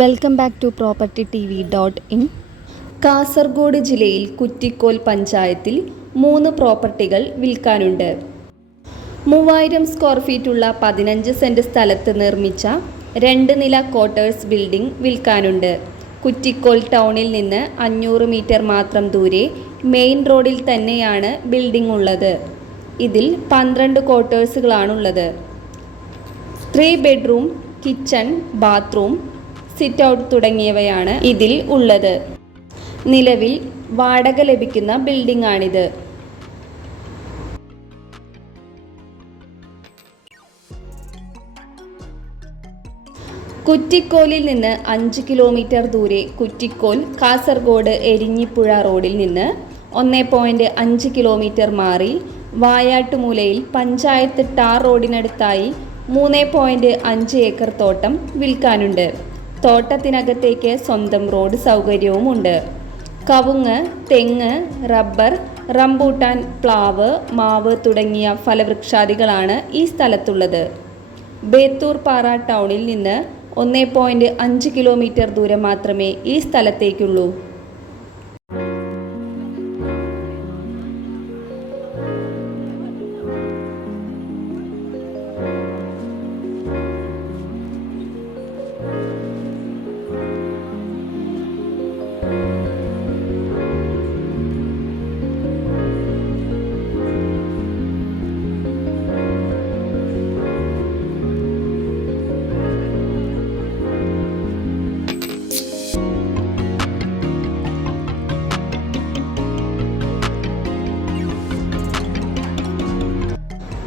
Welcome back to propertytv.in. Kasaragod ജില്ലയിൽ കുറ്റിക്കോൽ പഞ്ചായത്തിൽ 3 പ്രോപ്പർട്ടികൾ വിൽക്കാനുണ്ട്. 3000 സ്ക്വയർ ഫീറ്റുള്ള 15 സെൻറ് സ്ഥലത്ത് നിർമ്മിച്ച 2 നില ക്വാർട്ടേഴ്സ് ബിൽഡിംഗ് വിൽക്കാനുണ്ട്. കുറ്റിക്കോൽ ടൗണിൽ നിന്ന് 500 മീറ്റർ മാത്രം ദൂരെ മെയിൻ റോഡിൽ തന്നെയാണ് ബിൽഡിംഗ് ഉള്ളത്. ഇതിൽ 12 ക്വാർട്ടേഴ്സുകളാണുള്ളത്. 3 bedroom, kitchen, bathroom, sit out തുടങ്ങിയവയാണ് ഇതിൽ ഉള്ളത്. നിലവിൽ വാടക ലഭിക്കുന്ന ബിൽഡിംഗ് ആണിത്. കുറ്റിക്കോലിൽ നിന്ന് 5 കിലോമീറ്റർ ദൂരെ കുറ്റിക്കോൽ കാസർഗോഡ് എരിഞ്ഞിപ്പുഴ റോഡിൽ നിന്ന് 1.5 കിലോമീറ്റർ മാറി വായാട്ടുമൂലയിൽ പഞ്ചായത്ത് ടാർ റോഡിനടുത്തായി 3.5 ഏക്കർ തോട്ടം വിൽക്കാനുണ്ട്. തോട്ടത്തിനകത്തേക്ക് സ്വന്തം റോഡ് സൗകര്യവുമുണ്ട്. കവുങ്ങ്, തെങ്ങ്, റബ്ബർ, റംബൂട്ടാൻ, പ്ലാവ്, മാവ് തുടങ്ങിയ ഫലവൃക്ഷാദികളാണ് ഈ സ്ഥലത്തുള്ളത്. ബേത്തൂർ പാറ ടൗണിൽ നിന്ന് 1.5 കിലോമീറ്റർ ദൂരം മാത്രമേ ഈ സ്ഥലത്തേക്കുള്ളൂ.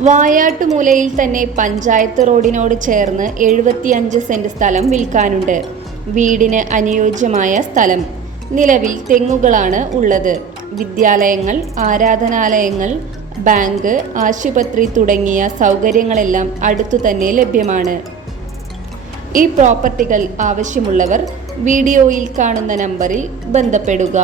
വായാട്ടുമൂലയിൽ തന്നെ പഞ്ചായത്ത് റോഡിനോട് ചേർന്ന് 75 സെൻറ് സ്ഥലം വിൽക്കാനുണ്ട്. വീടിന് അനുയോജ്യമായ സ്ഥലം. നിലവിൽ തെങ്ങുകളാണ് ഉള്ളത്. വിദ്യാലയങ്ങൾ, ആരാധനാലയങ്ങൾ, ബാങ്ക്, ആശുപത്രി തുടങ്ങിയ സൗകര്യങ്ങളെല്ലാം അടുത്തു തന്നെ ലഭ്യമാണ്. ഈ പ്രോപ്പർട്ടികൾ ആവശ്യമുള്ളവർ വീഡിയോയിൽ കാണുന്ന നമ്പറിൽ ബന്ധപ്പെടുക.